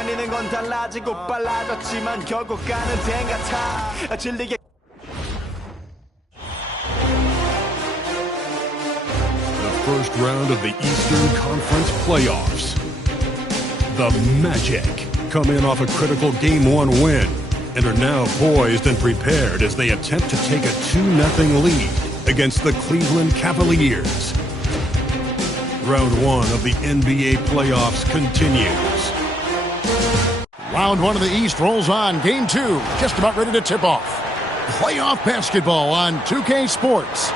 달리는 건 달라지고 빨라졌지만 결국 가는 데 같아 질리게. First round of the Eastern Conference Playoffs. The Magic come in off a critical Game 1 win and are now poised and prepared as they attempt to take a 2-0 lead against the Cleveland Cavaliers. Round 1 of the NBA playoffs continues. Round 1 of the East rolls on. Game 2 just about ready to tip off. Playoff basketball on 2K Sports.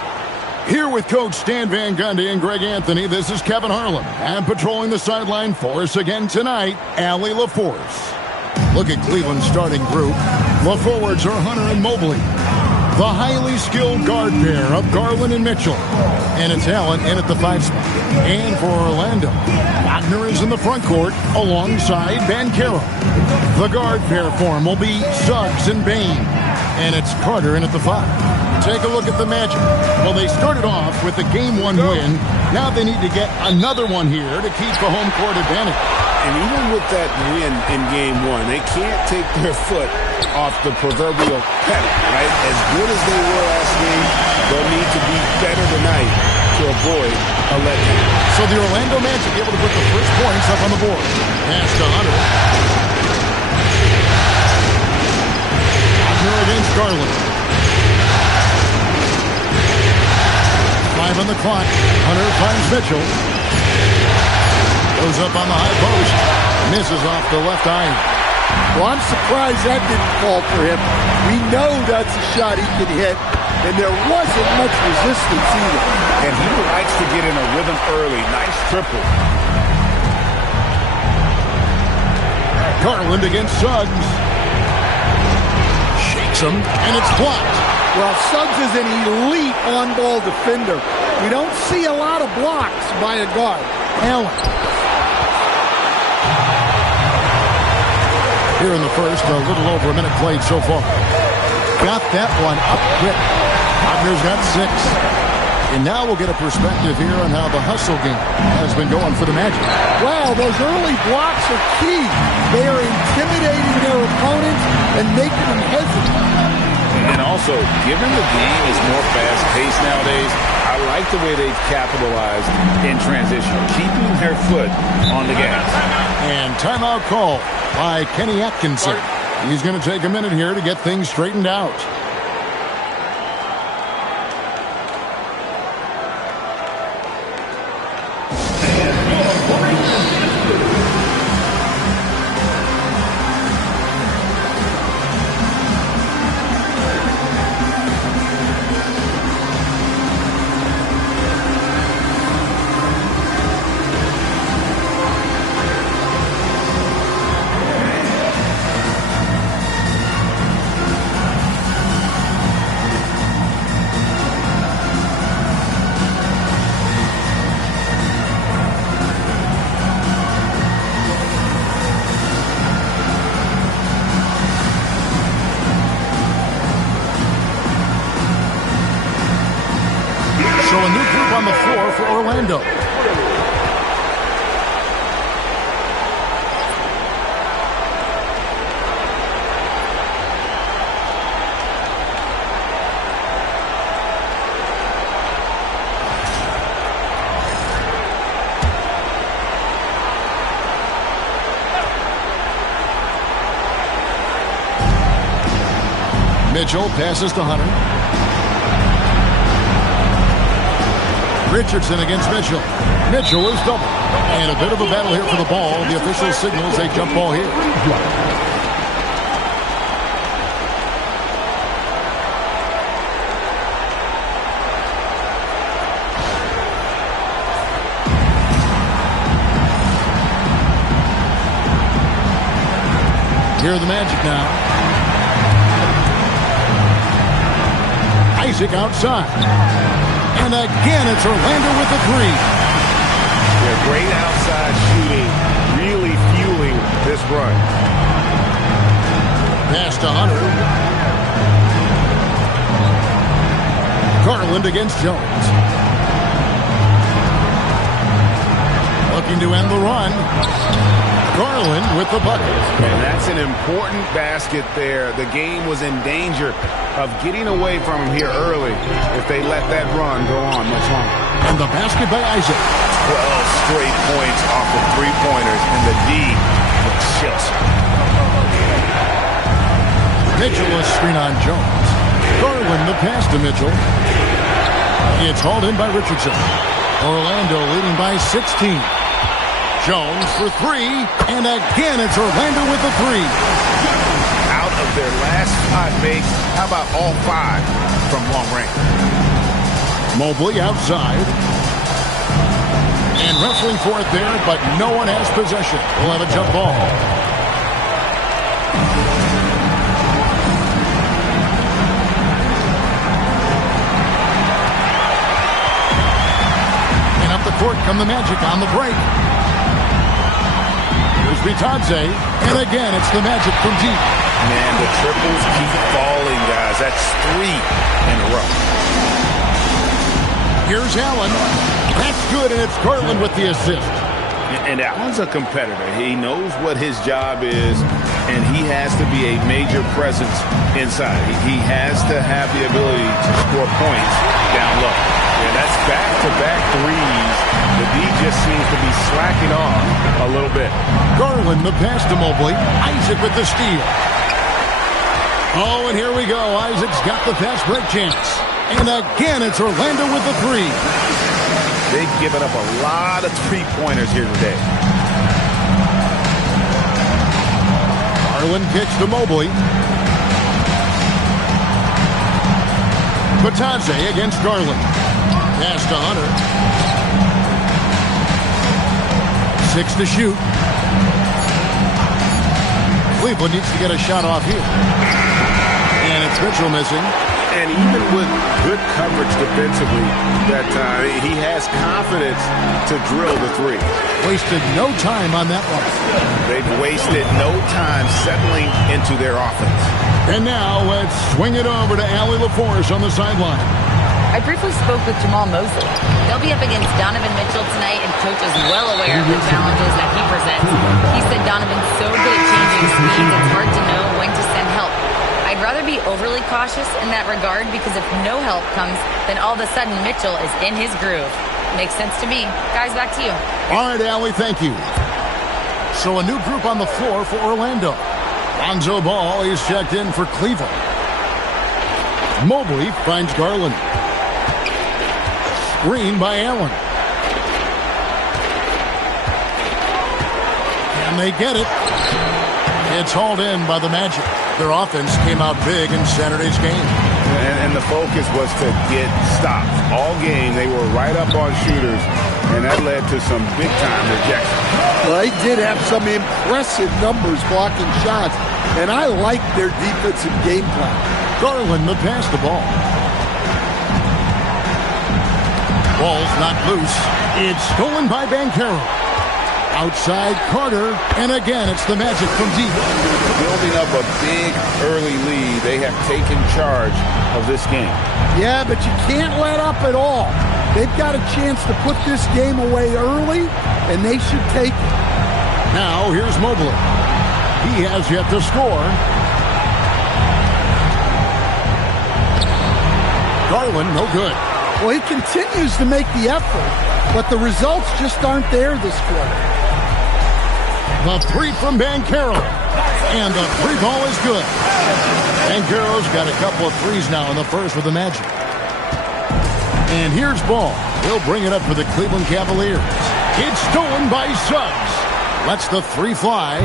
Here with Coach Stan Van Gundy and Greg Anthony, this is Kevin Harlan. And patrolling the sideline for us again tonight, Allie LaForce. Look at Cleveland's starting group. The forwards are Hunter and Mobley. The highly skilled guard pair of Garland and Mitchell. And it's Allen in at the 5 spot. And for Orlando, Wagner is in the front court alongside Banchero. The guard pair form will be Suggs and Bain. And it's Carter in at the 5. Take a look at the Magic. Well, they started off with the Game 1 win. Now they need to get another one here to keep the home court advantage. And even with that win in Game 1, they can't take their foot off the proverbial pedal, right? As good as they were last game, they'll need to be better tonight to avoid a letdown. So the Orlando Magic able to put the first points up on the board. Pass to Hunter. Wagner against Garland. 5 on the clock. Hunter finds Mitchell. Goes up on the high post. Misses off the left iron. Well, I'm surprised that didn't fall for him. We know that's a shot he could hit, and there wasn't much resistance either. And he likes to get in a rhythm early. Nice triple. Garland against Suggs. Shakes him, and it's blocked. Well, Suggs is an elite on-ball defender. We don't see a lot of blocks by a guard. Allen. Here in the first, a little over a minute played so far. Got that one up quick. Wagner's got 6. And now we'll get a perspective here on how the hustle game has been going for the Magic. Wow, those early blocks are key. They are intimidating their opponents and making them hesitate. And also, given the game is more fast-paced nowadays, I like the way they've capitalized in transition, keeping their foot on the gas. And timeout call by Kenny Atkinson. He's going to take a minute here to get things straightened out. So a new group on the floor for Orlando. Mitchell passes to Hunter. Richardson against Mitchell. Mitchell is double. And a bit of a battle here for the ball. The official signals a jump ball here. Here are the Magic now. Isaac outside. And again, it's Orlando with the 3. Yeah, great outside shooting, really fueling this run. Pass to Hunter. Garland against Jones. Looking to end the run. Garland with the bucket. And that's an important basket there. The game was in danger of getting away from him here early if they let that run go on much longer. And the basket by Isaac. 12 straight points off of three-pointers, and the D looks shifts. Mitchell a screen on Jones. Garland the pass to Mitchell. It's hauled in by Richardson. Orlando leading by 16. Jones for three, and again it's Orlando with the three. Out of their last 5 makes, how about all 5 from long range? Mobley outside. And wrestling for it there, but no one has possession. We'll have a jump ball. And up the court come the Magic on the break. Here's Bitadze, and again it's the Magic from deep. Man, the triples keep falling, guys. That's 3 in a row. Here's Allen. That's good, and it's Garland with the assist. And Allen's a competitor. He knows what his job is, and he has to be a major presence inside. He has to have the ability to score points down low. And that's back-to-back threes. The D just seems to be slacking off a little bit. Garland the pass to Mobley. Isaac with the steal. Oh, and here we go. Isaac's got the fast break chance. And again, it's Orlando with the three. They've given up a lot of three-pointers here today. Garland kicks to Mobley. Bitadze against Garland. Pass to Hunter. 6 to shoot. Cleveland needs to get a shot off here. And it's Mitchell missing. And even with good coverage defensively that time, he has confidence to drill the three. Wasted no time on that one. They've wasted no time settling into their offense. And now let's swing it over to Allie LaForce on the sideline. I briefly spoke with Jamal Mosley. They'll be up against Donovan Mitchell tonight, and Coach is well aware of the challenges that he presents. He said Donovan's so good at changing speeds, it's hard to know when to send help. I'd rather be overly cautious in that regard because if no help comes, then all of a sudden Mitchell is in his groove. Makes sense to me. Guys, back to you. All right, Allie, thank you. So a new group on the floor for Orlando. Lonzo Ball is checked in for Cleveland. Mobley finds Garland. Screen by Allen. And they get it. It's hauled in by the Magic. Their offense came out big in Saturday's game. And the focus was to get stops. All game, they were right up on shooters, and that led to some big-time rejection. Well, they did have some impressive numbers blocking shots, and I like their defensive game plan. Garland to pass the ball. Ball's not loose. It's stolen by Banchero. Outside Carter, and again it's the Magic from deep. Building up a big early lead, they have taken charge of this game. Yeah, but you can't let up at all. They've got a chance to put this game away early, and they should take it. Now here's Mobley. He has yet to score. Garland, no good. Well, he continues to make the effort, but the results just aren't there this quarter. The three from Banchero. And the three ball is good. Banchero's got a couple of threes now in the first for the Magic. And here's Ball. He'll bring it up for the Cleveland Cavaliers. It's stolen by Suggs. Lets the three fly.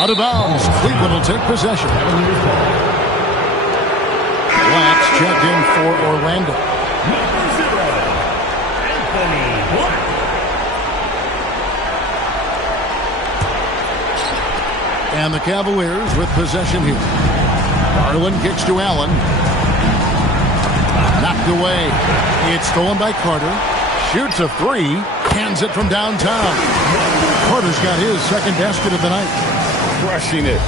Out of bounds. Cleveland will take possession. Black's checked in for Orlando. And the Cavaliers with possession here. Garland kicks to Allen. Knocked away. It's stolen by Carter. Shoots a three. Hands it from downtown. Carter's got his second basket of the night. Crushing it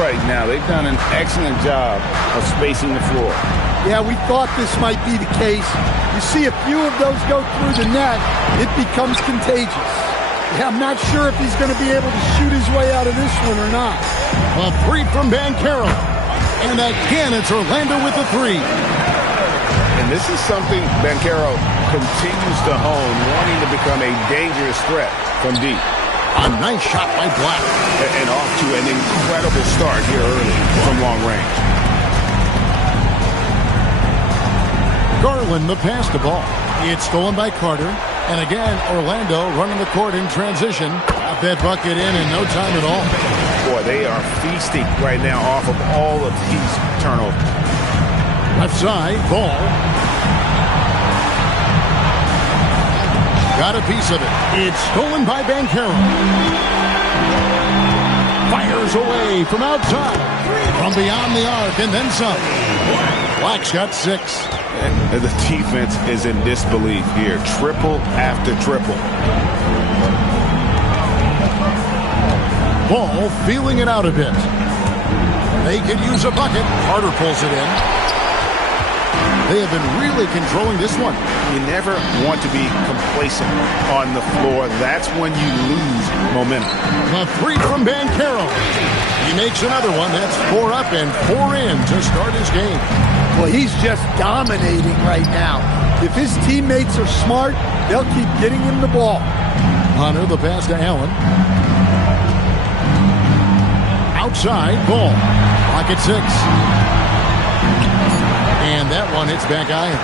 right now. They've done an excellent job of spacing the floor. Yeah, we thought this might be the case. You see a few of those go through the net, it becomes contagious. Yeah, I'm not sure if he's going to be able to shoot his way out of this one or not. A three from Banchero. And again, it's Orlando with the three. And this is something Banchero continues to hone, wanting to become a dangerous threat from deep. A nice shot by Black. And off to an incredible start here early from long range. Garland the pass the ball. It's stolen by Carter. And again, Orlando running the court in transition. Got that bucket in no time at all. Boy, they are feasting right now off of all of these turnovers. Left side, Ball. Got a piece of it. It's stolen by Banchero. Fires away from outside. From beyond the arc and then some. Black's got 6. And the defense is in disbelief here. Triple after triple. Ball feeling it out a bit. They could use a bucket. Carter pulls it in. They have been really controlling this one. You never want to be complacent on the floor. That's when you lose momentum. A three from Banchero. He makes another one. That's 4 up and 4 in to start his game. Well, he's just dominating right now. If his teammates are smart, they'll keep getting him the ball. Hunter, the pass to Allen. Outside, Ball. Pocket 6. And that one hits back iron.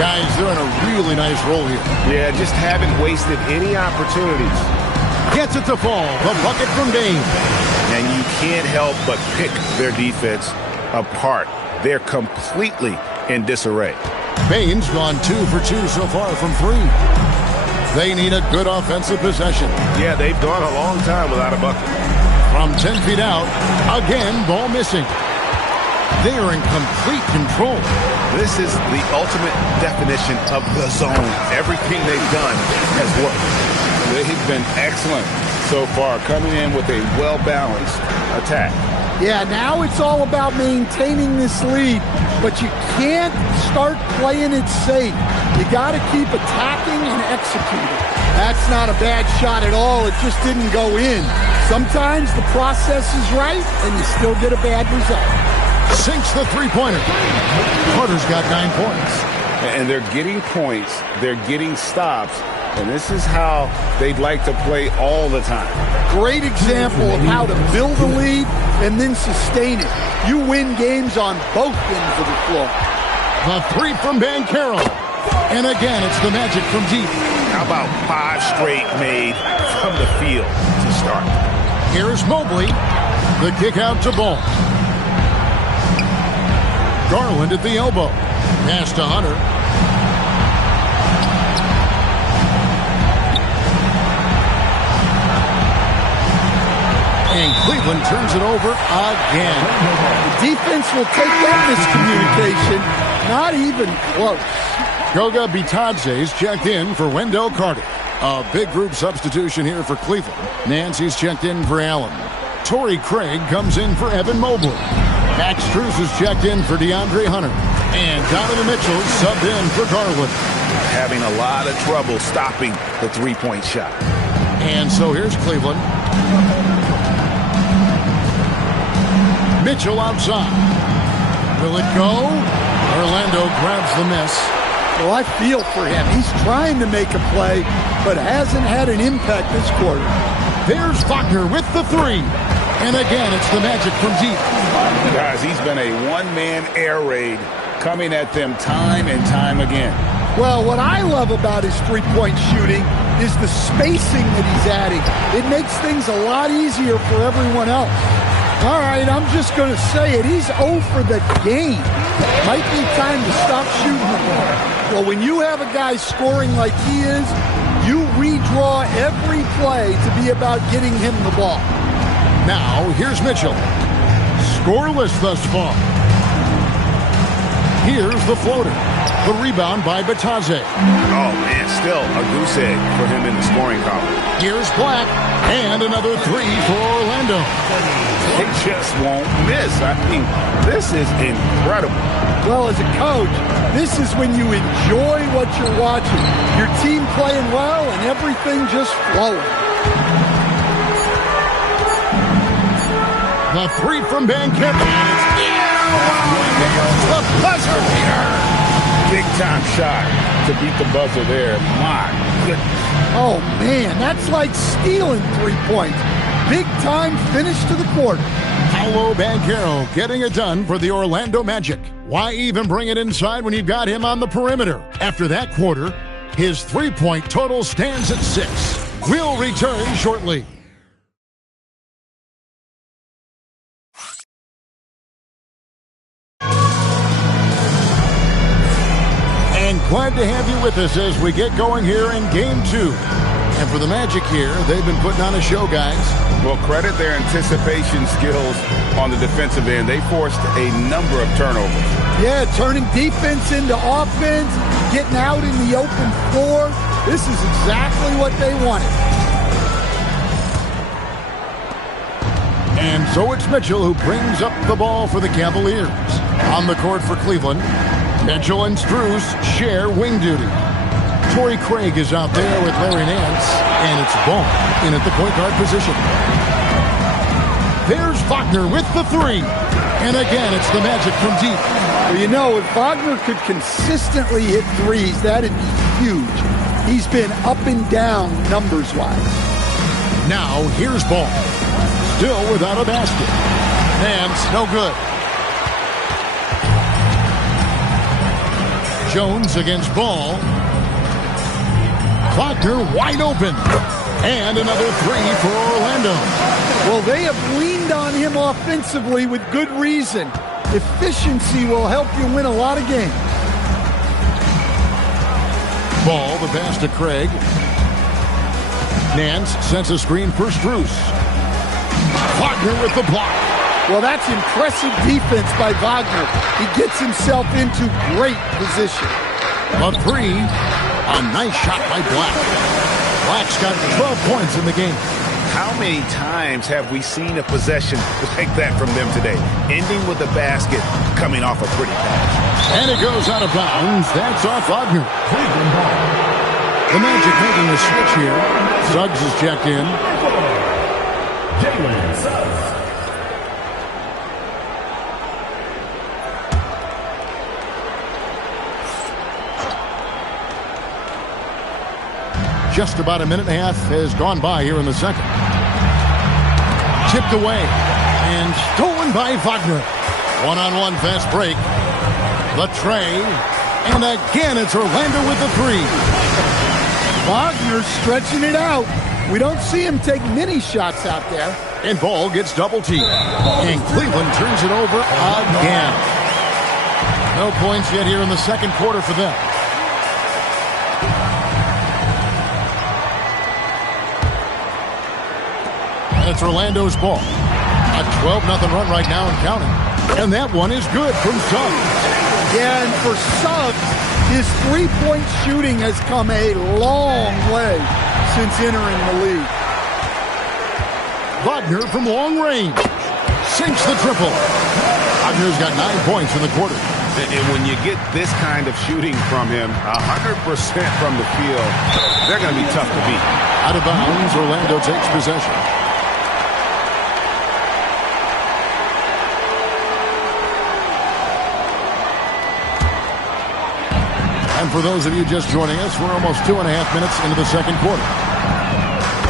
Guys, they're in a really nice roll here. Yeah, just haven't wasted any opportunities. Gets it to fall. The bucket from Dame. And you can't help but pick their defense apart. They're completely in disarray. Bane's gone 2 for 2 so far from 3. They need a good offensive possession. Yeah, they've gone a long time without a bucket. From 10 feet out, again, ball missing. They are in complete control. This is the ultimate definition of the zone. Everything they've done has worked. They've been excellent so far, coming in with a well-balanced attack. Yeah, now it's all about maintaining this lead, but you can't start playing it safe. You got to keep attacking and executing. That's not a bad shot at all. It just didn't go in. Sometimes the process is right, and you still get a bad result. Sinks the three-pointer. Carter's got 9 points. And they're getting points. They're getting stops. And this is how they'd like to play all the time. Great example of how to build a lead and then sustain it. You win games on both ends of the floor. The three from Banchero. And again, it's the Magic from deep. How about 5 straight made from the field to start? Here's Mobley. The kick out to Ball. Garland at the elbow. Pass to Hunter. And Cleveland turns it over again. The defense will take that miscommunication. Not even close. Goga Bitadze's checked in for Wendell Carter. A big group substitution here for Cleveland. Nancy's checked in for Allen. Torrey Craig comes in for Evan Mobley. Max Strus is checked in for DeAndre Hunter. And Donovan Mitchell subbed in for Garland. Having a lot of trouble stopping the three-point shot. And so here's Cleveland. Mitchell outside. Will it go? Orlando grabs the miss. Well, I feel for him. He's trying to make a play, but hasn't had an impact this quarter. There's Faulkner with the three. And again, it's the Magic from deep. Guys, he's been a one-man air raid coming at them time and time again. Well, what I love about his three-point shooting is the spacing that he's adding. It makes things a lot easier for everyone else. All right, I'm just going to say it. He's 0 for the game. Might be time to stop shooting the ball. Well, when you have a guy scoring like he is, you redraw every play to be about getting him the ball. Now, here's Mitchell. Scoreless thus far. Here's the floater. The rebound by Bitadze. Oh, man, still a goose egg for him in the scoring column. Here's Black. And another three for Orlando. Orlando. They just won't miss. I mean, this is incredible. Well, as a coach, this is when you enjoy what you're watching. Your team playing well and everything just flowing. The three from Banker. And it's in. The buzzer beater. Big time shot to beat the buzzer there. My goodness. Oh, man, that's like stealing 3 points. Big time finish to the quarter. Paolo Banchero getting it done for the Orlando Magic. Why even bring it inside when you've got him on the perimeter? After that quarter, his three-point total stands at 6. We'll return shortly. And glad to have you with us as we get going here in Game 2. And for the Magic here, they've been putting on a show, guys. Well, credit their anticipation skills on the defensive end. They forced a number of turnovers. Yeah, turning defense into offense, getting out in the open floor. This is exactly what they wanted. And so it's Mitchell who brings up the ball for the Cavaliers. On the court for Cleveland, Mitchell and Strus share wing duty. Torrey Craig is out there with Larry Nance, and it's Ball in at the point guard position. There's Wagner with the three. And again, it's the Magic from deep. Well, you know, if Wagner could consistently hit threes, that'd be huge. He's been up and down numbers-wise. Now, here's Ball. Still without a basket. Nance, no good. Jones against Ball. Wagner wide open. And another three for Orlando. Well, they have leaned on him offensively with good reason. Efficiency will help you win a lot of games. Ball, the pass to Craig. Nance sends a screen for Strus. Wagner with the block. Well, that's impressive defense by Wagner. He gets himself into great position. A three. A nice shot by Black. Black's got 12 points in the game. How many times have we seen a possession like that from them today? Ending with a basket, coming off a pretty pass. And it goes out of bounds. That's off Wagner. The Magic making a switch here. Suggs is checked in. Just about a minute and a half has gone by here in the second. Tipped away and stolen by Wagner. One-on-one fast break. The tray. And again, it's Orlando with the three. Wagner stretching it out. We don't see him take many shots out there. And Ball gets double-teamed. And Cleveland turns it over again. No points yet here in the second quarter for them. And it's Orlando's ball. A 12-0 run right now and counting. And that one is good from Suggs. Yeah, and for Suggs, his three-point shooting has come a long way since entering the league. Wagner from long range. Sinks the triple. Wagner's got 9 points in the quarter. And when you get this kind of shooting from him, 100% from the field, they're going to be tough to beat. Out of bounds, Orlando takes possession. And for those of you just joining us, we're almost 2.5 minutes into the second quarter.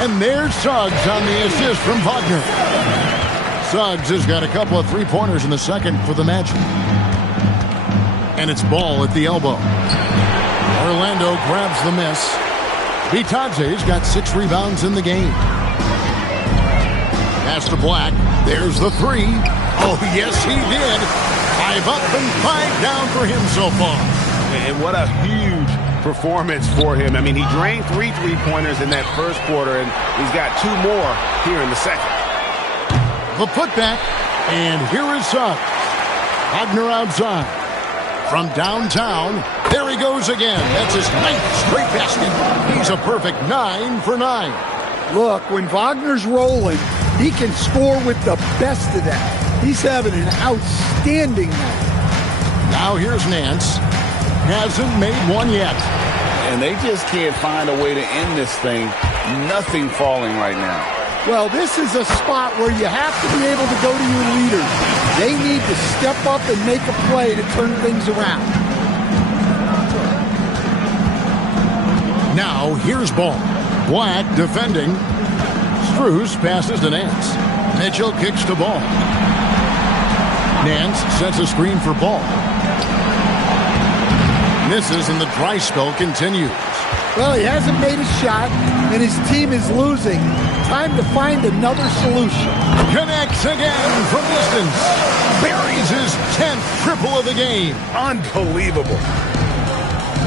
And there's Suggs on the assist from Wagner. Suggs has got a couple of three-pointers in the second for the Magic. And it's Ball at the elbow. Orlando grabs the miss. Bitadze's got 6 rebounds in the game. Pass to Black. There's the three. Oh, yes, he did. 5 up and 5 down for him so far. And what a huge performance for him. I mean, he drained 3 three-pointers in that first quarter, and he's got 2 more here in the second. The putback, and here is Suggs. Wagner outside. From downtown, there he goes again. That's his 9th straight basket. He's a perfect 9 for 9. Look, when Wagner's rolling, He can score with the best of them. He's having an outstanding night. Now here's Nance. Hasn't made one yet. And they just can't find a way to end this thing. Nothing falling right now. Well, this is a spot where you have to be able to go to your leaders. They need to step up and make a play to turn things around. Now here's Ball. Black defending. Strus passes to Nance. Mitchell kicks to Ball. Nance sets a screen for Ball. Misses and the dry spell continues. Well, he hasn't made a shot, and his team is losing. Time to find another solution. Connects again from distance. Buries his 10th triple of the game. Unbelievable.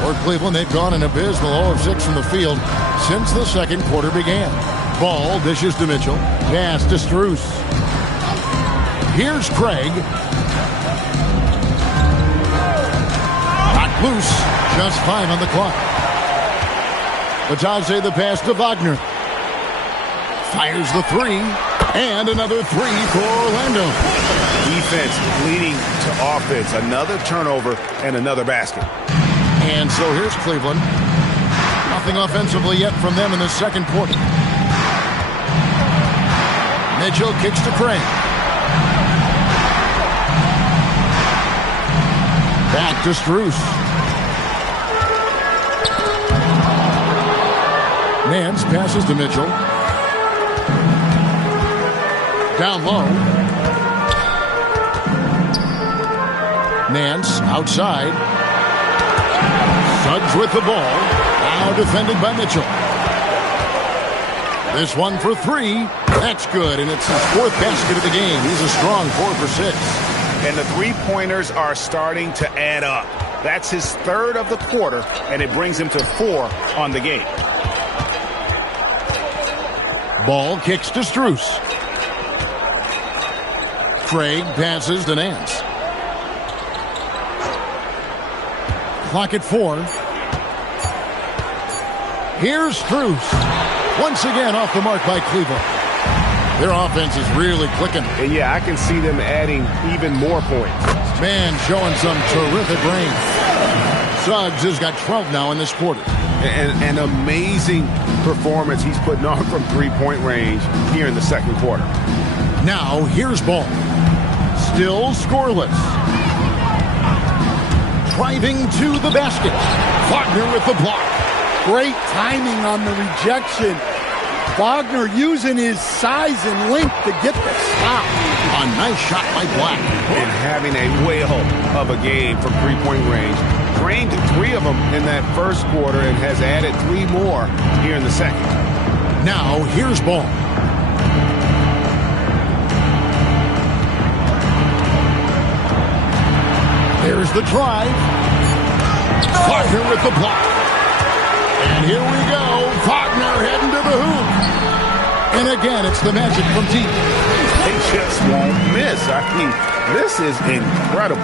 For Cleveland, they've gone an abysmal 0 of 6 from the field since the second quarter began. Ball dishes to Mitchell. Pass to Strus. Here's Craig. Got loose. Just 5 on the clock. Batadze the pass to Wagner. Fires the 3. And another 3 for Orlando. Defense leading to offense. Another turnover and another basket. And so here's Cleveland. Nothing offensively yet from them in the second quarter. Mitchell kicks to Craig. Back to Strus. Nance passes to Mitchell. Down low. Nance outside. Suggs with the ball. Now defended by Mitchell. This one for 3. That's good, and it's his 4th basket of the game. He's a strong 4 for 6. And the 3-pointers are starting to add up. That's his 3rd of the quarter, and it brings him to 4 on the game. Ball kicks to Strus. Craig passes to Nance. Clock at 4. Here's Strus. Once again off the mark by Cleveland. Their offense is really clicking. And yeah, I can see them adding even more points. Man showing some terrific range. Suggs has got 12 now in this quarter. An amazing performance he's putting on from 3-point range here in the second quarter. Now here's Ball. Still scoreless. Driving to the basket. Wagner with the block. Great timing on the rejection. Wagner using his size and length to get the stop. A nice shot by Black. And having a whale of a game from 3-point range. Drained 3 of them in that first quarter and has added 3 more here in the second. Now here's Ball. There's the drive. Wagner with the block. And here we go. Wagner heading to the hoop. And again, it's the magic from deep. They just won't miss. I mean, this is incredible.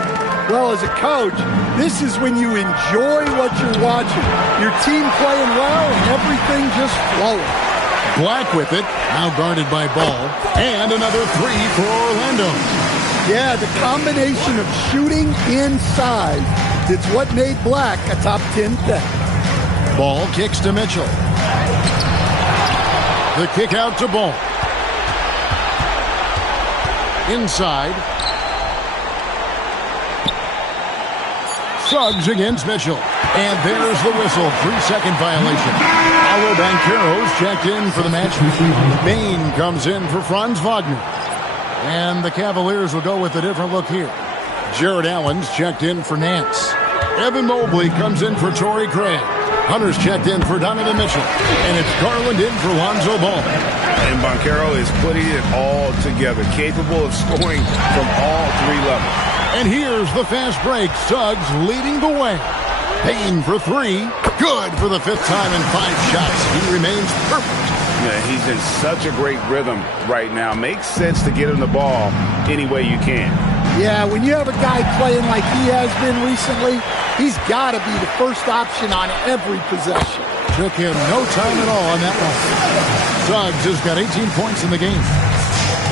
Well, as a coach, this is when you enjoy what you're watching. Your team playing well and everything just flowing. Black with it. Now guarded by Ball. And another 3 for Orlando. Yeah, the combination of shooting inside, it's what made Black a top 10 pick. Ball kicks to Mitchell. The kick out to Ball. Inside. Suggs against Mitchell. And there's the whistle. 3-second violation. Paulo Banchero's checked in for the match. Bain comes in for Franz Wagner. And the Cavaliers will go with a different look here. Jared Allen's checked in for Nance. Evan Mobley comes in for Torrey Craig. Hunter's checked in for Donovan Mitchell. And it's Garland in for Lonzo Ball. And Banchero is putting it all together, capable of scoring from all 3 levels. And here's the fast break. Suggs leading the way. Payne for 3. Good for the 5th time in 5 shots. He remains perfect. Yeah, he's in such a great rhythm right now. Makes sense to get him the ball any way you can. Yeah, when you have a guy playing like he has been recently, he's got to be the first option on every possession. Took him no time at all on that one. Suggs has got 18 points in the game.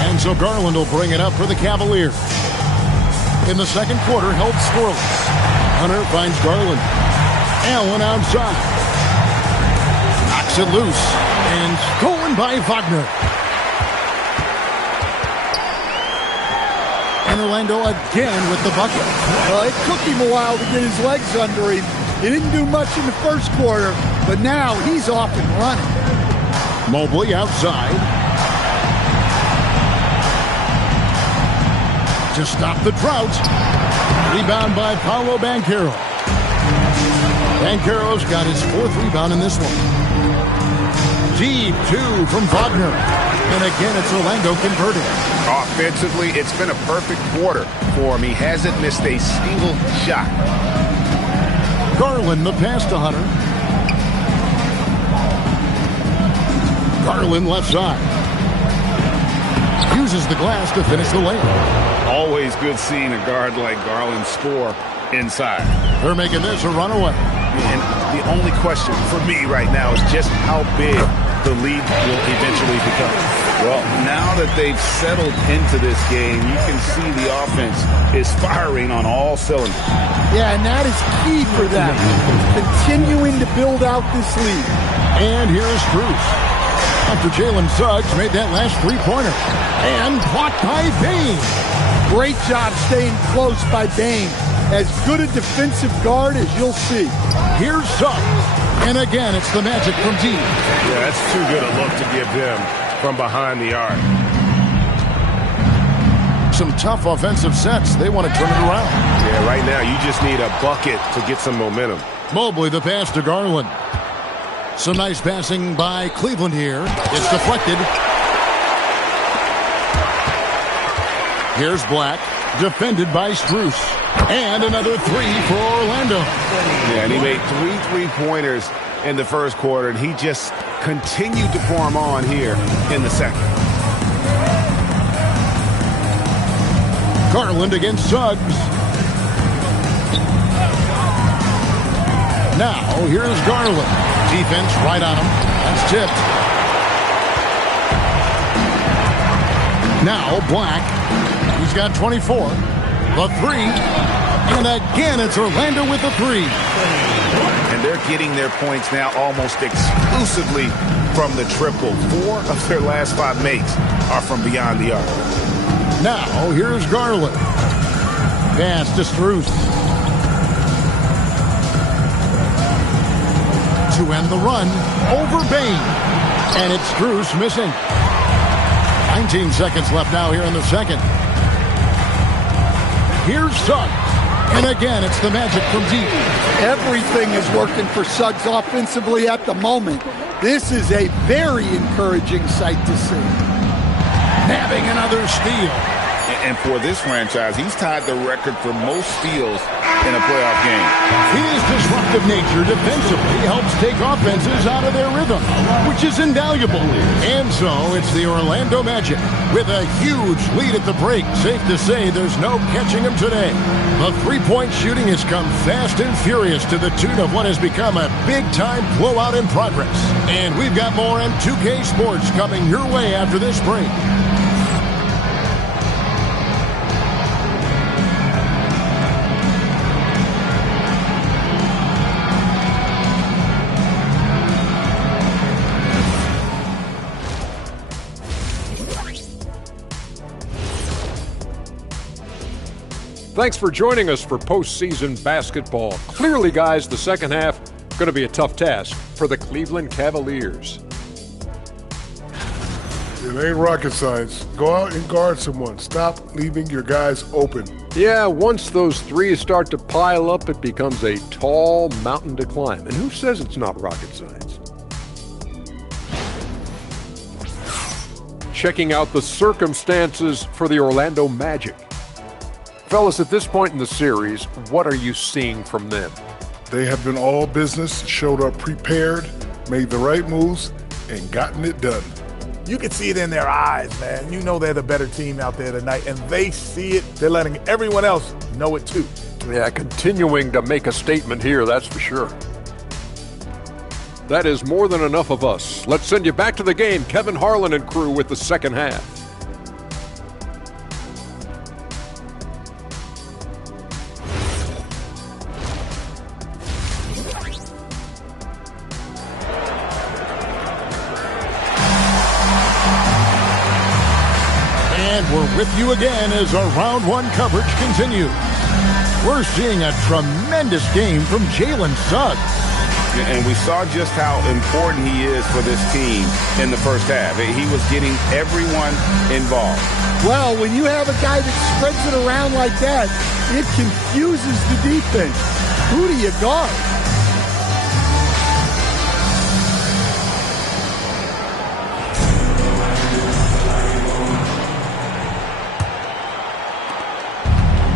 And so Garland will bring it up for the Cavaliers. In the second quarter, held scoreless. Hunter finds Garland. Allen outside. Knocks it loose. And stolen by Wagner. And Orlando again with the bucket. Well, it took him a while to get his legs under him. He didn't do much in the first quarter, but now he's off and running. Mobley outside. To stop the drought. Rebound by Paolo Banchero. Banchero's got his 4th rebound in this one. Deep 2 from Wagner. And again, it's Orlando converting. Offensively, it's been a perfect quarter for him. He hasn't missed a single shot. Garland, the pass to Hunter. Garland left side. Uses the glass to finish the layup. Always good seeing a guard like Garland score inside. They're making this a runaway. And the only question for me right now is just how big the lead will eventually become. Well, now that they've settled into this game, you can see the offense is firing on all cylinders. Yeah, and that is key for them. Continuing to build out this lead. And here's Bruce. After Jalen Suggs made that last three-pointer. And blocked by Bain. Great job staying close by Bain. As good a defensive guard as you'll see. Here's Suggs. And again, it's the Magic from deep. Yeah, that's too good a look to give them from behind the arc. Some tough offensive sets. They want to turn it around. Yeah, right now you just need a bucket to get some momentum. Mobley, the pass to Garland. Some nice passing by Cleveland here. It's deflected. Here's Black, defended by Strus. And another 3 for Orlando. Yeah, and he made 3 3-pointers in the first quarter, and he just continued to pour them on here in the second. Garland against Suggs. Now, here's Garland. Defense right on him. That's tipped. Now, Black. He's got 24. The 3. And again, it's Orlando with the 3. And they're getting their points now almost exclusively from the triple. 4 of their last 5 makes are from beyond the arc. Now, here's Garland. Pass to Strus. To end the run, over Bain. And it's Strus missing. 19 seconds left now here in the second. Here's Suggs. And again, it's the Magic from deep. Everything is working for Suggs offensively at the moment. This is a very encouraging sight to see. Nabbing another steal. And for this franchise, he's tied the record for most steals in a playoff game. His disruptive nature defensively helps take offenses out of their rhythm, which is invaluable. And so it's the Orlando Magic with a huge lead at the break. Safe to say there's no catching them today. The three-point shooting has come fast and furious to the tune of what has become a big-time blowout in progress. And we've got more on 2K Sports coming your way after this break. Thanks for joining us for postseason basketball. Clearly, guys, the second half going to be a tough task for the Cleveland Cavaliers. It ain't rocket science. Go out and guard someone. Stop leaving your guys open. Yeah, once those threes start to pile up, it becomes a tall mountain to climb. And who says it's not rocket science? Checking out the circumstances for the Orlando Magic. Fellas, at this point in the series, what are you seeing from them? They have been all business, showed up prepared, made the right moves, and gotten it done. You can see it in their eyes, man. You know they're the better team out there tonight, and they see it. They're letting everyone else know it too. Yeah, continuing to make a statement here, that's for sure. That is more than enough of us. Let's send you back to the game. Kevin Harlan and crew with the second half. And we're with you again as our round one coverage continues. We're seeing a tremendous game from Jalen Suggs. And we saw just how important he is for this team in the first half. He was getting everyone involved. Well, when you have a guy that spreads it around like that, it confuses the defense. Who do you guard?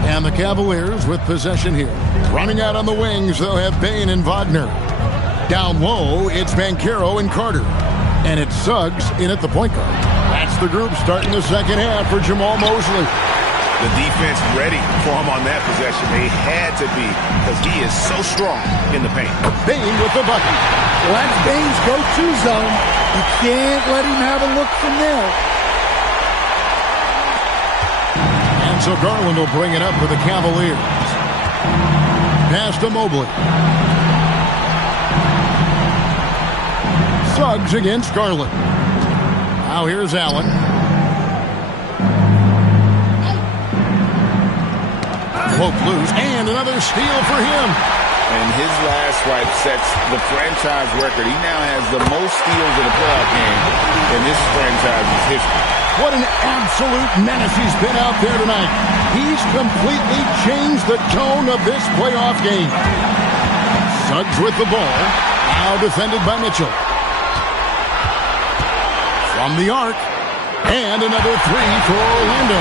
And the Cavaliers with possession here. Running out on the wings, they'll have Bane and Wagner. Down low, it's Banchero and Carter. And it's Suggs in at the point guard. That's the group starting the second half for Jamal Mosley. The defense ready for him on that possession. They had to be because he is so strong in the paint. Bane with the bucket. Well, that's Bane's go-to zone. You can't let him have a look from there. And so Garland will bring it up for the Cavaliers. Pass to Mobley. Suggs against Garland. Now here's Allen. Poke loose, and another steal for him. And his last swipe sets the franchise record. He now has the most steals in a playoff game in this franchise's history. What an absolute menace he's been out there tonight. He's completely changed the tone of this playoff game. Suggs with the ball. Now defended by Mitchell. From the arc. And another three for Orlando.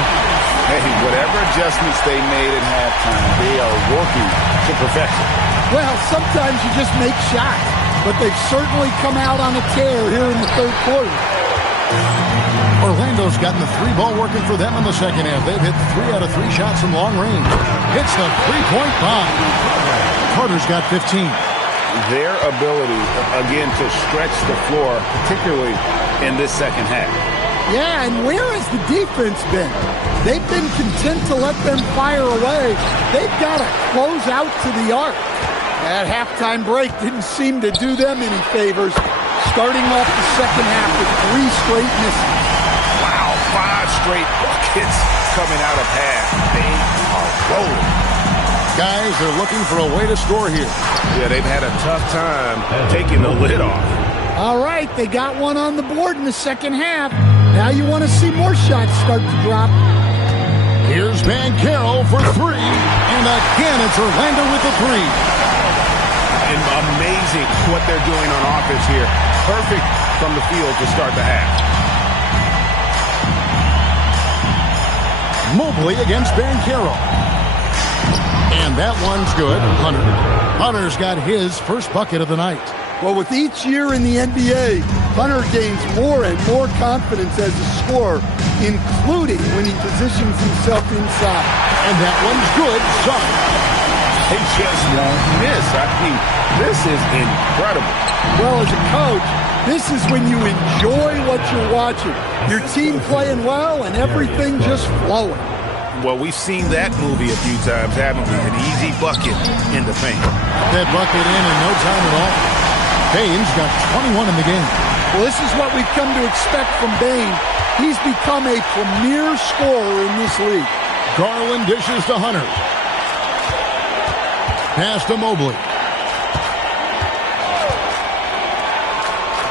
Hey, whatever adjustments they made at halftime, they are working to perfection. Well, sometimes you just make shots, but they've certainly come out on a tear here in the third quarter. Orlando's gotten the three ball working for them in the second half. They've hit 3 out of 3 shots from long range. Hits the three-point bomb. Carter's got 15. Their ability, again, to stretch the floor, particularly in this second half. Yeah, and where has the defense been? They've been content to let them fire away. They've got to close out to the arc. That halftime break didn't seem to do them any favors. Starting off the second half with 3 straight misses. Wow, 5 straight buckets coming out of half. They are rolling. Guys, they're looking for a way to score here. Yeah, they've had a tough time taking the lid off. All right, they got one on the board in the second half. Now you want to see more shots start to drop. Here's Banchero for 3. And again, it's Orlando with the 3. And amazing what they're doing on offense here. Perfect from the field to start the half. Mobley against Banchero. And that one's good. Hunter's got his first bucket of the night. Well, with each year in the NBA, Hunter gains more and more confidence as a scorer, including when he positions himself inside. And that one's good. They just won't miss. I mean, this is incredible. Well, as a coach, this is when you enjoy what you're watching. Your team playing well and everything just flowing. Well, we've seen that movie a few times, haven't we? An easy bucket in the paint. That bucket in no time at all. Bane's got 21 in the game. Well, this is what we've come to expect from Bane. He's become a premier scorer in this league. Garland dishes to Hunter. Pass to Mobley.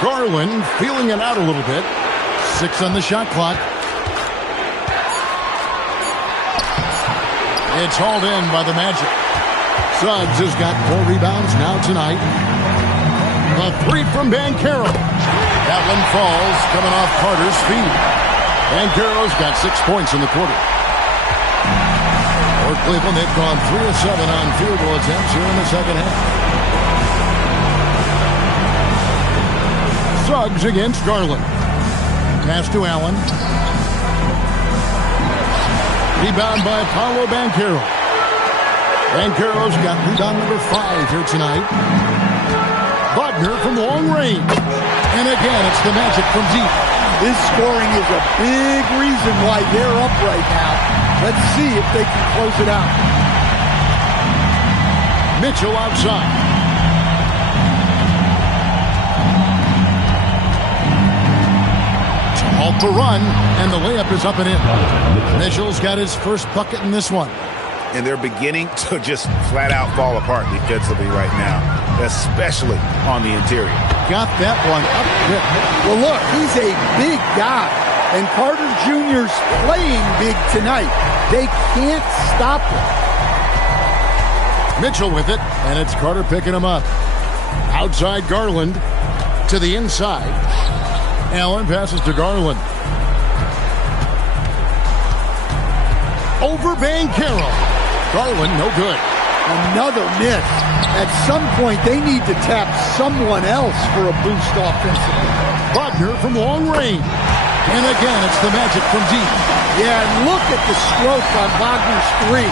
Garland feeling it out a little bit. 6 on the shot clock. It's hauled in by the Magic. Suggs has got 4 rebounds now tonight. A 3 from Banchero. That one falls, coming off Carter's feet. Banchero's got 6 points in the quarter. For Cleveland, they've gone 3 of 7 on field goal attempts here in the second half. Suggs against Garland. Pass to Allen. Rebound by Paolo Banchero. Banchero's got rebound number 5 here tonight. Wagner Wagner from long range. And again, it's the Magic from deep. His scoring is a big reason why they're up right now. Let's see if they can close it out. Mitchell outside. To halt the run, and the layup is up and in. Mitchell's got his first bucket in this one. And they're beginning to just flat out fall apart defensively right now, especially on the interior. Got that one up quick. Well, look, he's a big guy, and Carter Jr.'s playing big tonight. They can't stop him. Mitchell with it, and it's Carter picking him up. Outside Garland to the inside. Allen passes to Garland. Over Banchero. Garland, no good. Another miss. At some point, they need to tap someone else for a boost offensively. Wagner from long range. And again, it's the Magic from deep. Yeah, and look at the stroke on Wagner's three.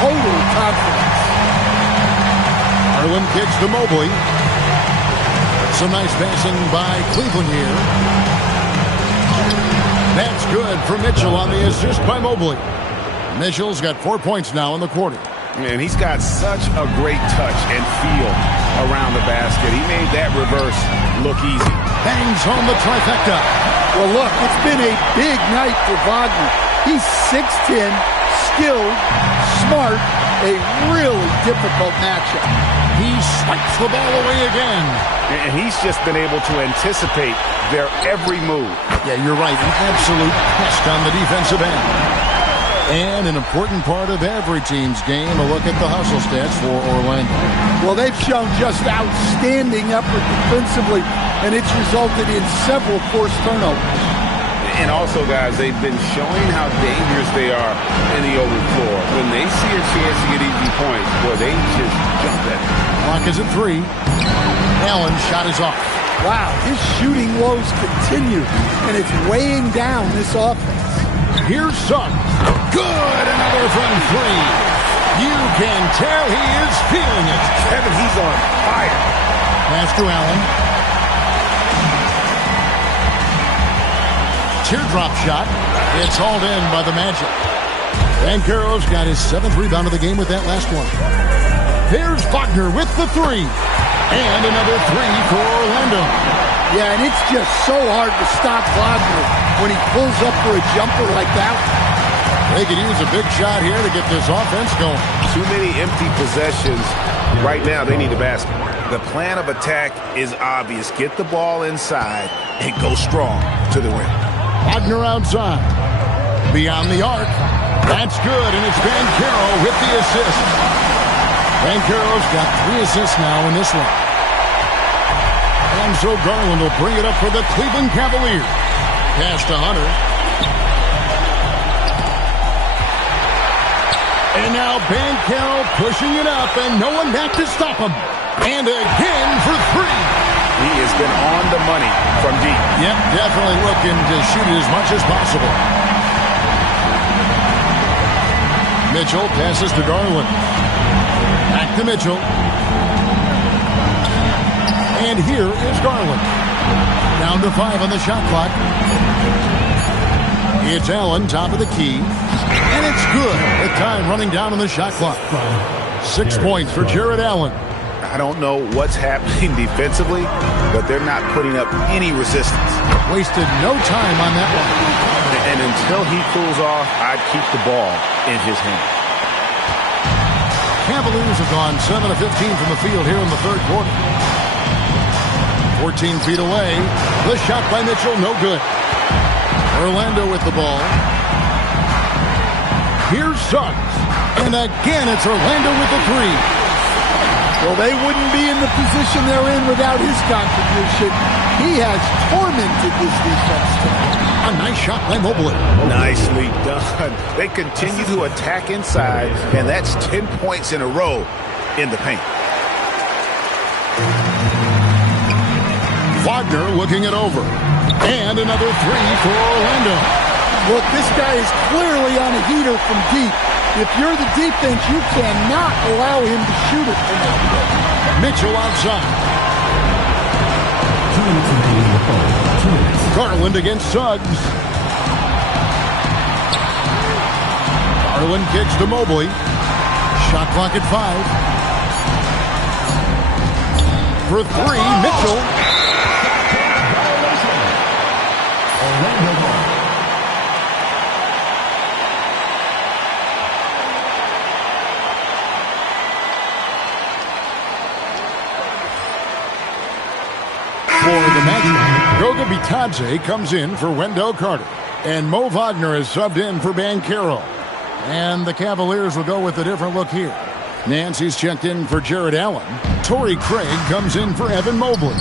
Total confidence. Garland kicks to Mobley. Some nice passing by Cleveland here. That's good for Mitchell on the assist by Mobley. Mitchell's got 4 points now in the quarter. And he's got such a great touch and feel around the basket. He made that reverse look easy. Bangs home the trifecta. Well, look, it's been a big night for Wagner. He's 6'10", skilled, smart, a really difficult matchup. He swipes the ball away again. And he's just been able to anticipate their every move. Yeah, you're right. An absolute pest on the defensive end. And an important part of every team's game, a look at the hustle stats for Orlando. Well, they've shown just outstanding effort defensively, and it's resulted in several forced turnovers. And also, guys, they've been showing how dangerous they are in the open floor. When they see a chance to get easy points, boy, they just jump at it. Clock is at 3. Allen's shot is off. Wow, his shooting woes continue, and it's weighing down this offense. Here's Suggs. Good, another from 3. You can tell he is feeling it. Kevin, he's on fire. Pass to Allen. Teardrop shot. It's hauled in by the Magic. Banchero's got his 7th rebound of the game with that last one. There's Wagner with the 3. And another 3 for Orlando. Yeah, and it's just so hard to stop Wagner when he pulls up for a jumper like that. They could use a big shot here to get this offense going. Too many empty possessions. Right now, they need a basket. The plan of attack is obvious. Get the ball inside and go strong to the rim. Wagner outside. Beyond the arc. That's good, and it's Banchero with the assist. Banchero's got 3 assists now in this one. And so Garland will bring it up for the Cleveland Cavaliers. Pass to Hunter. And now Banchero pushing it up, and no one back to stop him. And again for 3. He has been on the money from deep. Yep, definitely looking to shoot it as much as possible. Mitchell passes to Garland. Back to Mitchell. And here is Garland. Down to 5 on the shot clock. It's Allen, top of the key. And it's good with time running down on the shot clock. 6 points for Jared Allen. I don't know what's happening defensively, but they're not putting up any resistance. Wasted no time on that one. And until he cools off, I'd keep the ball in his hand. Cavaliers have gone 7 of 15 from the field here in the third quarter. 14 feet away. The shot by Mitchell, no good. Orlando with the ball. Here's Suggs. And again, it's Orlando with the 3. Well, they wouldn't be in the position they're in without his contribution. He has tormented this defense tonight. A nice shot by Mobley. Nicely done. They continue to attack inside, and that's 10 points in a row in the paint. Wagner looking it over. And another 3 for Orlando. Look, this guy is clearly on a heater from deep. If you're the defense, you cannot allow him to shoot it from that. Mitchell outside. Garland against Suggs. Garland kicks to Mobley. Shot clock at 5. For 3, Mitchell. For the Magic, Goga Bitadze comes in for Wendell Carter. And Mo Wagner is subbed in for Banchero. And the Cavaliers will go with a different look here. Nancy's checked in for Jared Allen. Torrey Craig comes in for Evan Mobley.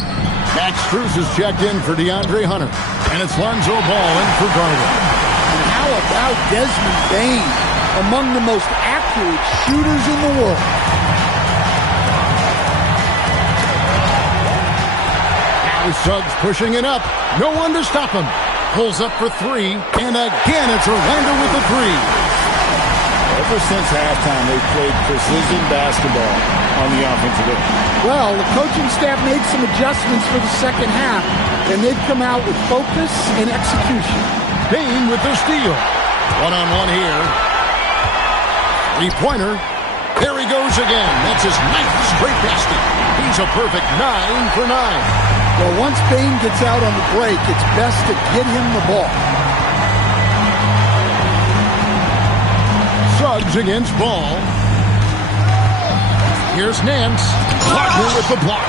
Max Strus is checked in for DeAndre Hunter. And it's Lonzo Ball in for Garland. And how about Desmond Bane, among the most accurate shooters in the world? Suggs pushing it up. No one to stop him. Pulls up for 3. And again, it's Orlando with the 3. Ever since halftime, they've played precision basketball on the offensive end. Well, the coaching staff made some adjustments for the second half, and they've come out with focus and execution. Bane with the steal. One-on-one here. Three-pointer. There he goes again. That's his 9th straight basket. He's a perfect 9 for 9. Well, once Bane gets out on the break, it's best to get him the ball. Suggs against Ball. Here's Nance. Wagner with the block.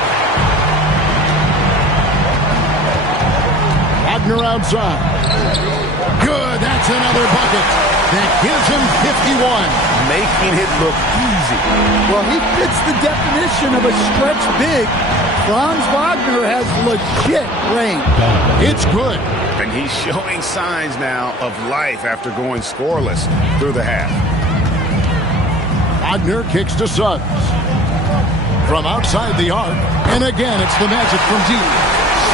Wagner outside. Good, that's another bucket. That gives him 51. Making it look easy. Well, he fits the definition of a stretch big. Franz Wagner has legit range. It's good. And he's showing signs now of life after going scoreless through the half. Wagner kicks to Suggs. From outside the arc. And again, it's the Magic from deep.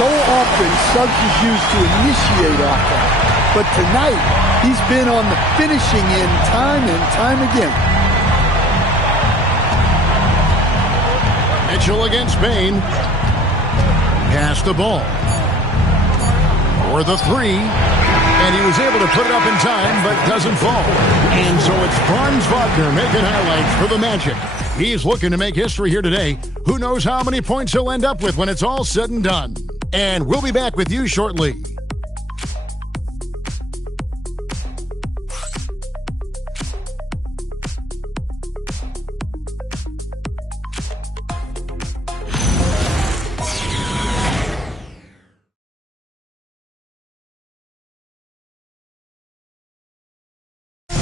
So often, Suggs is used to initiate offense. But tonight, he's been on the finishing end time and time again. Mitchell against Bane. Pass the ball. For the 3. And he was able to put it up in time, but doesn't fall. And so it's Franz Wagner making highlights for the Magic. He's looking to make history here today. Who knows how many points he'll end up with when it's all said and done. And we'll be back with you shortly.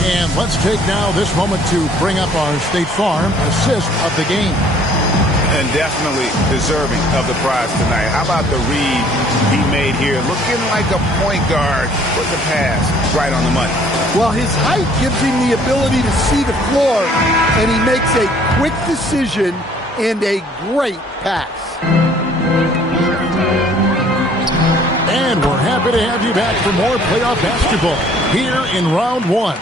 And let's take now this moment to bring up our State Farm assist of the game. And definitely deserving of the prize tonight. How about the read he made here? Looking like a point guard with the pass right on the money. Well, his height gives him the ability to see the floor, and he makes a quick decision and a great pass. And we're happy to have you back for more playoff basketball here in round 1.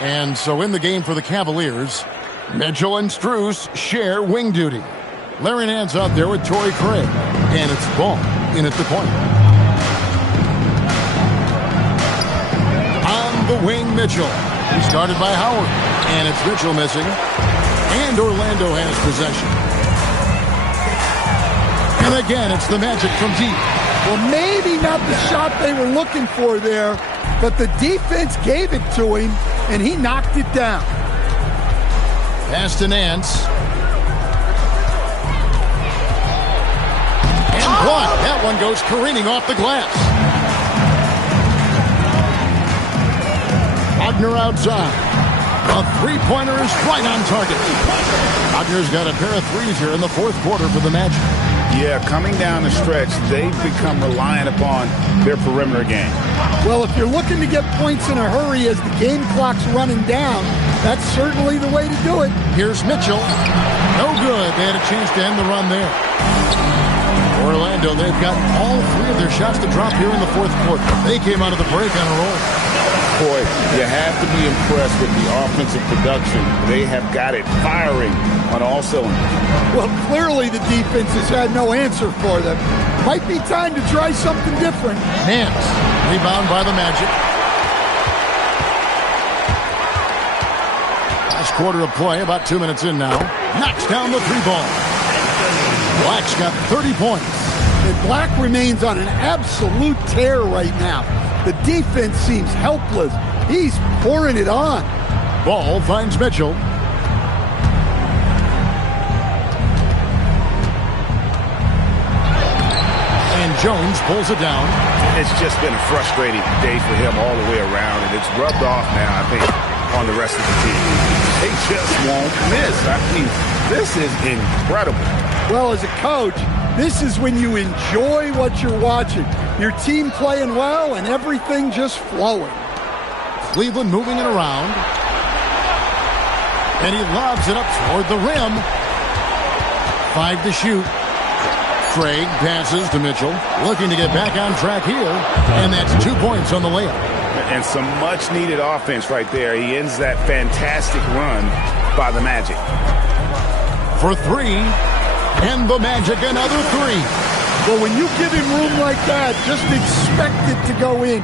And so in the game for the Cavaliers, Mitchell and Strus share wing duty. Larry Nance out there with Torrey Craig. And it's Ball in at the point. On the wing, Mitchell. He started by Howard. And it's Mitchell missing. And Orlando has possession. And again, it's the Magic from deep. Well, maybe not the shot they were looking for there, but the defense gave it to him, and he knocked it down. Pass to Nance. And blocked. That one goes careening off the glass. Wagner outside. A three-pointer is right on target. Wagner's got a pair of threes here in the fourth quarter for the Magic. Yeah, coming down the stretch, they've become reliant upon their perimeter game. Well, if you're looking to get points in a hurry as the game clock's running down, that's certainly the way to do it. Here's Mitchell. No good. They had a chance to end the run there. Orlando, they've got all three of their shots to drop here in the fourth quarter. They came out of the break on a roll. Boy, you have to be impressed with the offensive production. They have got it firing on all cylinders. Well, clearly the defense has had no answer for them. Might be time to try something different. Nance, rebound by the Magic. Last quarter of play, about 2 minutes in now. Knocks down the three ball. Black's got 30 points. And Black remains on an absolute tear right now. The defense seems helpless. He's pouring it on. Ball finds Mitchell. And Jones pulls it down. It's just been a frustrating day for him all the way around, and it's rubbed off now, I think, on the rest of the team. They just won't miss. I mean, this is incredible. Well, as a coach, this is when you enjoy what you're watching. Your team playing well and everything just flowing. Cleveland moving it around. And he lobs it up toward the rim. 5 to shoot. Craig passes to Mitchell. Looking to get back on track here. And that's 2 points on the layup. And some much-needed offense right there. He ends that fantastic run by the Magic. For 3. And the Magic another 3. Well, when you give him room like that, just expect it to go in.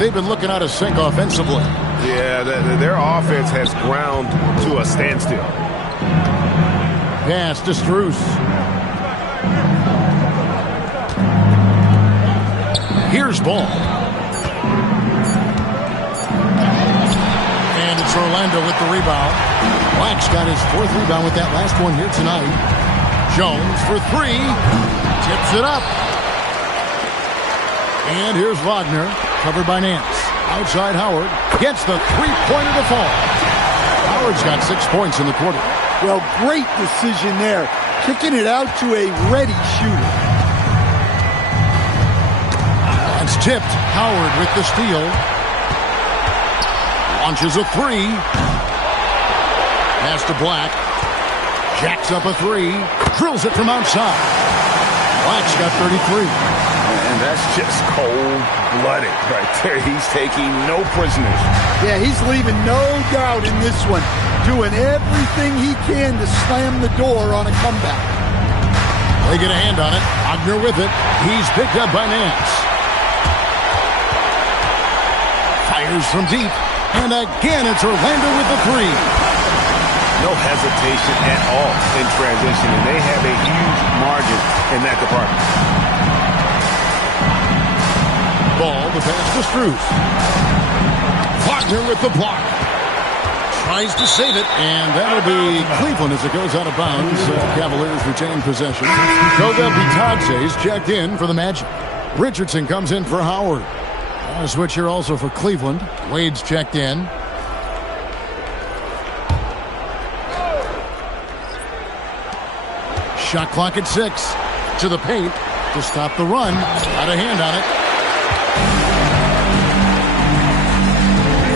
They've been looking out of sync offensively. Yeah, their offense has ground to a standstill. Pass to Strus. Here's ball. And it's Orlando with the rebound. Black's got his 4th rebound with that last one here tonight. Jones for 3. Tips it up. And here's Wagner, covered by Nance. Outside Howard gets the three-pointer to fall. Howard's got 6 points in the quarter. Well, great decision there. Kicking it out to a ready shooter. That's tipped. Howard with the steal. Launches a 3. Pass to Black. Jacks up a 3. Drills it from outside. Black's got 33. And that's just cold-blooded right there. He's taking no prisoners. Yeah, he's leaving no doubt in this one. Doing everything he can to slam the door on a comeback. They get a hand on it. Wagner with it. He's picked up by Nance. Fires from deep. And again, it's Orlando with the 3. No hesitation at all in transition, and they have a huge margin in that department. Ball, the pass to Strus. Wagner with the block. Tries to save it, and that'll be Cleveland as it goes out of bounds. Cavaliers retain possession. Koga Bitadze's checked in for the Magic. Richardson comes in for Howard. A switch here also for Cleveland. Wade's checked in. Shot clock at 6. To the paint to stop the run. Got a hand on it.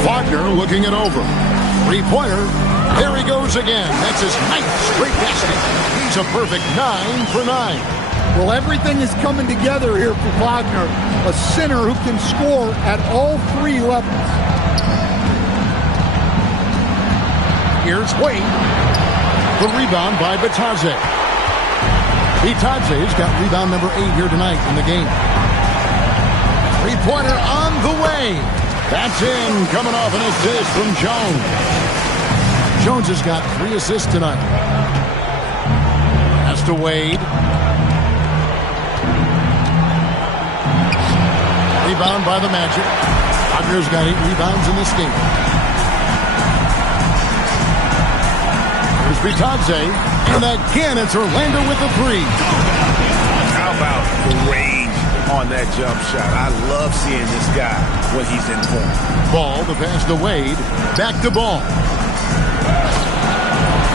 Wagner looking it over. Three-pointer. There he goes again. That's his 9th straight basket. He's a perfect 9 for 9. Well, everything is coming together here for Wagner. A center who can score at all 3 levels. Here's Wade. The rebound by Bitadze. Bitadze's got rebound number 8 here tonight in the game. Three-pointer on the way. That's in, coming off an assist from Jones. Jones has got 3 assists tonight. Pass to Wade. Rebound by the Magic. Wagner's got 8 rebounds in this game. Here's Bitadze. And again, it's Orlando with the 3. How about the range on that jump shot? I love seeing this guy when he's in form. Ball, the pass to Wade. Back to Ball.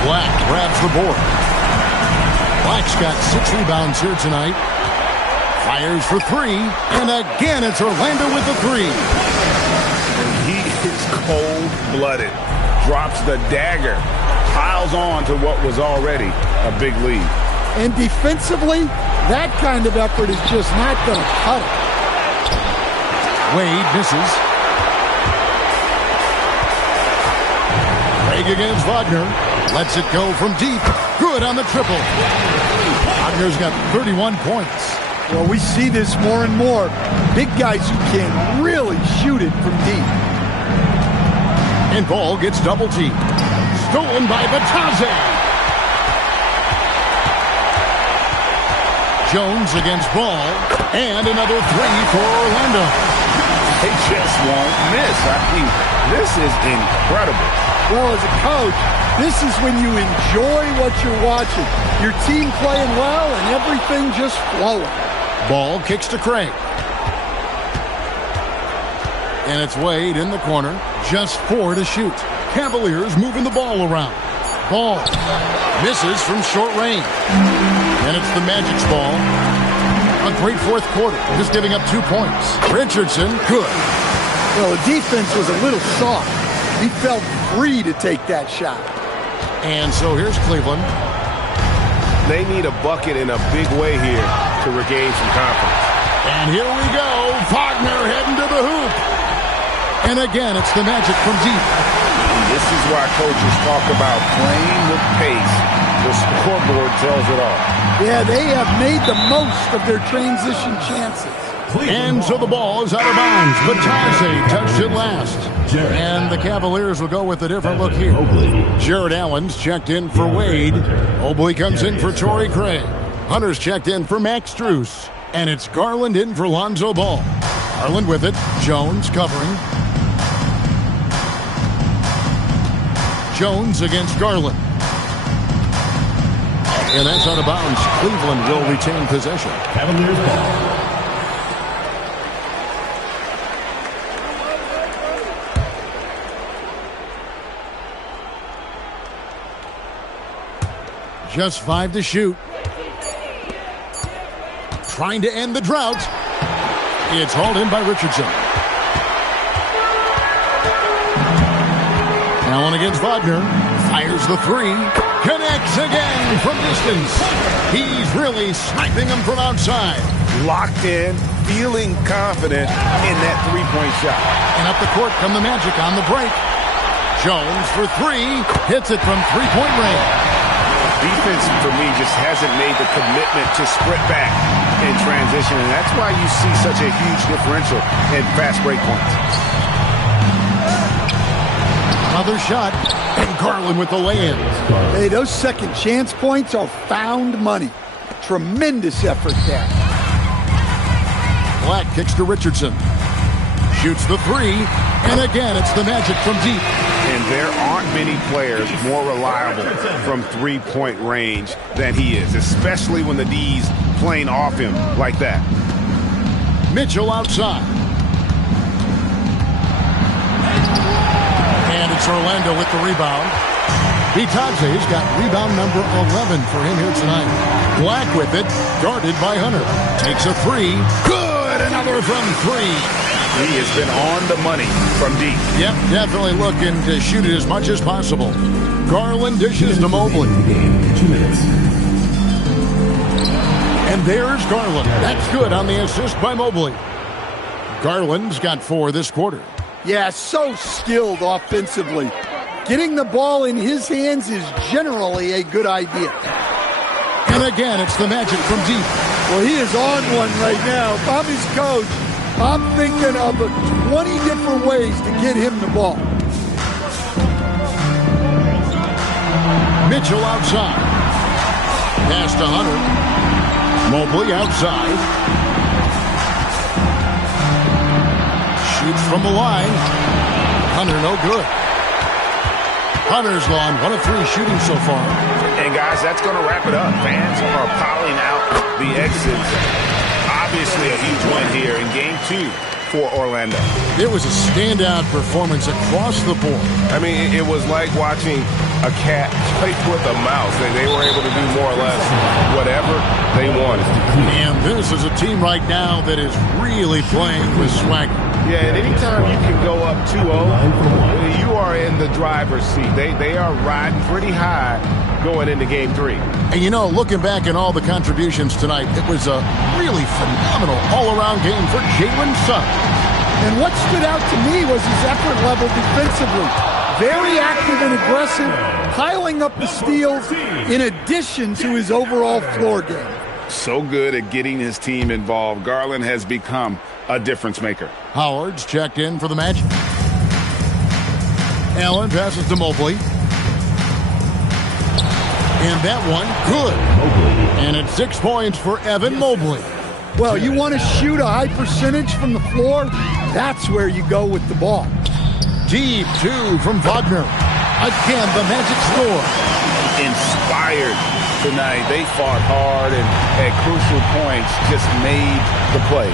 Black grabs the board. Black's got 6 rebounds here tonight. Fires for 3. And again, it's Orlando with the 3. And he is cold-blooded. Drops the dagger. Piles on to what was already a big lead. And defensively, that kind of effort is just not going to cut it. Wade misses. Craig against Wagner. Lets it go from deep. Good on the triple. Wagner's got 31 points. Well, we see this more and more. Big guys who can really shoot it from deep. And ball gets double teamed. Stolen by Batadze. Jones against Ball. And another three for Orlando. They just won't miss. I mean, this is incredible. Well, as a coach, this is when you enjoy what you're watching. Your team playing well and everything just flowing. Ball kicks to Craig. And it's Wade in the corner. Just 4 to shoot. Cavaliers moving the ball around. Ball misses from short range. And it's the Magic's ball. A great fourth quarter, just giving up 2 points. Richardson, good. Well, the defense was a little soft. He felt free to take that shot. And so here's Cleveland. They need a bucket in a big way here to regain some confidence. And here we go. Wagner heading to the hoop. And again, it's the Magic from deep. This is why coaches talk about playing with pace. The scoreboard tells it all. Yeah, they have made the most of their transition chances. And so the ball is out of bounds. Batadze touched it last. And the Cavaliers will go with a different look here. Jared Allen's checked in for Wade. Mobley comes in for Torrey Craig. Hunter's checked in for Max Strus. And it's Garland in for Lonzo Ball. Garland with it. Jones covering. Jones against Garland. And that's out of bounds. Cleveland will retain possession. Cavaliers ball. Just 5 to shoot. Trying to end the drought. It's hauled in by Richardson. Allen against Wagner. Fires the three. Connects again from distance. He's really sniping them from outside. Locked in, feeling confident in that three-point shot. And up the court come the Magic on the break. Jones for three. Hits it from three-point range. Defense, for me, just hasn't made the commitment to sprint back in transition, and that's why you see such a huge differential in fast break points. Another shot, and Garland with the lay-in. Hey, those second chance points are found money. Tremendous effort there. Black kicks to Richardson. Shoots the three, and again, it's the Magic from deep. And there aren't many players more reliable from three-point range than he is, especially when the D's playing off him like that. Mitchell outside. And it's Orlando with the rebound. Batadze's got rebound number 11 for him here tonight. Black with it, guarded by Hunter. Takes a three. Good! Another from three. He has been on the money from deep. Yep, definitely looking to shoot it as much as possible. Garland dishes to Mobley. 2 minutes. And there's Garland. That's good on the assist by Mobley. Garland's got 4 this quarter. Yeah, so skilled offensively. Getting the ball in his hands is generally a good idea. And again, it's the Magic from deep. Well, he is on one right now. If I'm his coach, I'm thinking of 20 different ways to get him the ball. Mitchell outside. Pass to Hunter. Mobley outside. Shoots from the line. Hunter no good. Hunter's gone 1 of 3 shooting so far. And guys, that's going to wrap it up. Fans are piling out the exits. Obviously a huge win here in Game 2 for Orlando. It was a standout performance across the board. I mean, it was like watching a cat play with a mouse. They were able to do more or less whatever they wanted. And this is a team right now that is really playing with swagger. Yeah, and anytime you can go up 2-0, you are in the driver's seat. They are riding pretty high going into Game 3. And you know, looking back at all the contributions tonight, it was a really phenomenal all-around game for Jalen Suggs. And what stood out to me was his effort level defensively. Very active and aggressive, piling up the steals in addition to his overall floor game. So good at getting his team involved. Garland has become a difference maker. Howard's checked in for the Magic. Allen passes to Mobley. And that one, good. And it's 6 points for Evan Mobley. Well, you want to shoot a high percentage from the floor? That's where you go with the ball. Deep two from Wagner. Again, the Magic score. Inspired tonight. They fought hard and at crucial points just made the plays.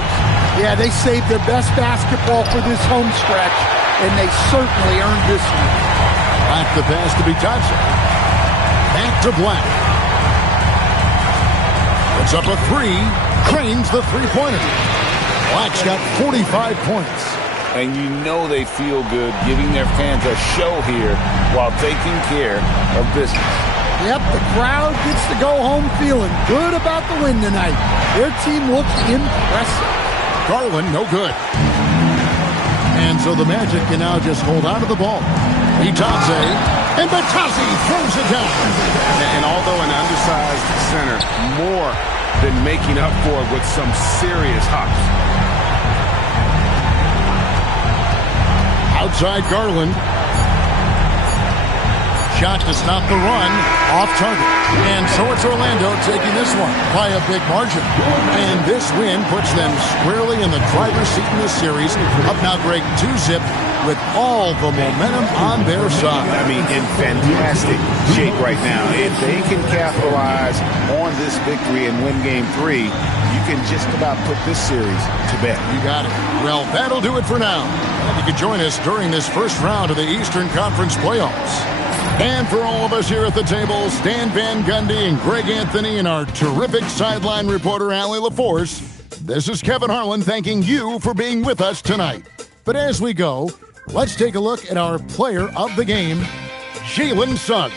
Yeah, they saved their best basketball for this home stretch, and they certainly earned this one. Back the pass to Thompson. Back to Black. Puts up a three. Cranes the three-pointer. Black's got 45 points. And you know they feel good giving their fans a show here while taking care of business. Yep, the crowd gets to go home feeling good about the win tonight. Their team looks impressive. Garland, no good. And so the Magic can now just hold out of the ball. Bitadze, and Bitadze throws it down. And although an undersized center, more than making up for it with some serious hops. Outside Garland. Shot to stop the run. Off target. And so it's Orlando taking this one by a big margin. And this win puts them squarely in the driver's seat in this series. Up now, Greg, 2-zip with all the momentum on their side. I mean, in fantastic shape right now. If they can capitalize on this victory and win Game 3, you can just about put this series to bed. You got it. Well, that'll do it for now. And you can join us during this first round of the Eastern Conference Playoffs. And for all of us here at the table, Stan Van Gundy and Greg Anthony and our terrific sideline reporter, Allie LaForce, this is Kevin Harlan thanking you for being with us tonight. But as we go, let's take a look at our player of the game, Jalen Suggs.